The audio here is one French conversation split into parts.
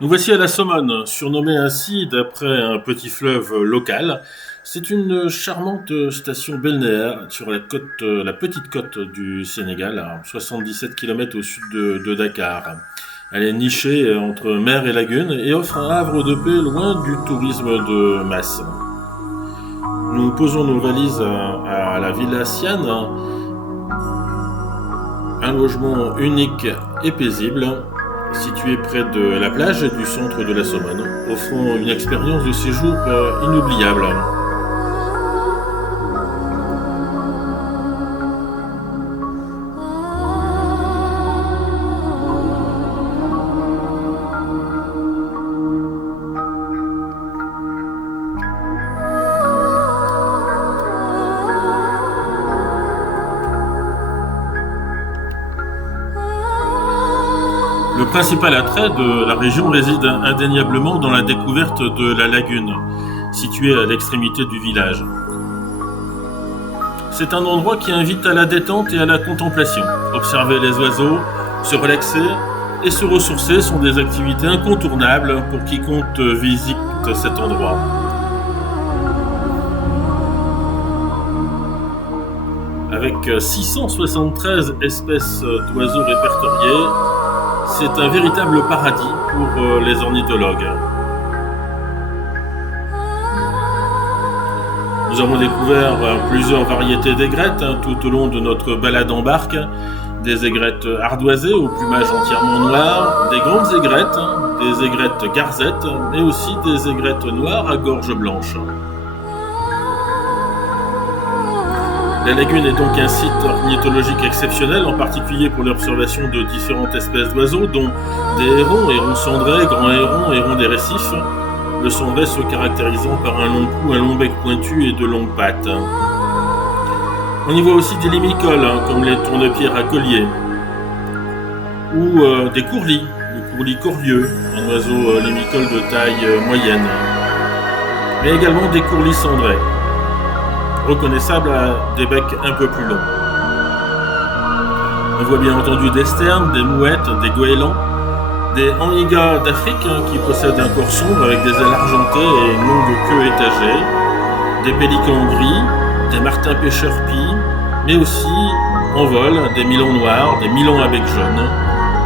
Nous voici à la Somone, surnommée ainsi d'après un petit fleuve local. C'est une charmante station balnéaire sur la petite côte du Sénégal, à 77 kilomètres au sud de Dakar. Elle est nichée entre mer et lagune et offre un havre de paix loin du tourisme de masse. Nous posons nos valises à la Villa Siane, un logement unique et paisible, situé près de la plage et du centre de la Somone, offrant une expérience de séjour inoubliable. Le principal attrait de la région réside indéniablement dans la découverte de la lagune, située à l'extrémité du village. C'est un endroit qui invite à la détente et à la contemplation. Observer les oiseaux, se relaxer et se ressourcer sont des activités incontournables pour quiconque visite cet endroit. Avec 673 espèces d'oiseaux répertoriées, c'est un véritable paradis pour les ornithologues. Nous avons découvert plusieurs variétés d'aigrettes tout au long de notre balade en barque. Des aigrettes ardoisées au plumage entièrement noir, des grandes aigrettes, des aigrettes garzettes, mais aussi des aigrettes noires à gorge blanche. La lagune est donc un site ornithologique exceptionnel, en particulier pour l'observation de différentes espèces d'oiseaux, dont des hérons cendrés, grands hérons des récifs, le cendré se caractérisant par un long cou, un long bec pointu et de longues pattes. On y voit aussi des limicoles, comme les tournepierres à collier, ou des courlis, le courlis corvieux, un oiseau limicole de taille moyenne, mais également des courlis cendrés, reconnaissables à des becs un peu plus longs. On voit bien entendu des sternes, des mouettes, des goélands, des anigas d'Afrique qui possèdent un corps sombre avec des ailes argentées et une longue queue étagée, des pélicans gris, des martins pêcheurs pies, mais aussi en vol des milans noirs, des milans à bec jaune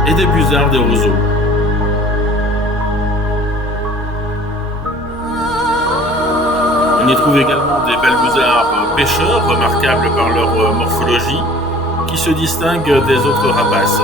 et des busards des roseaux. On y trouve également des balbuzards pêcheurs, remarquables par leur morphologie, qui se distinguent des autres rapaces.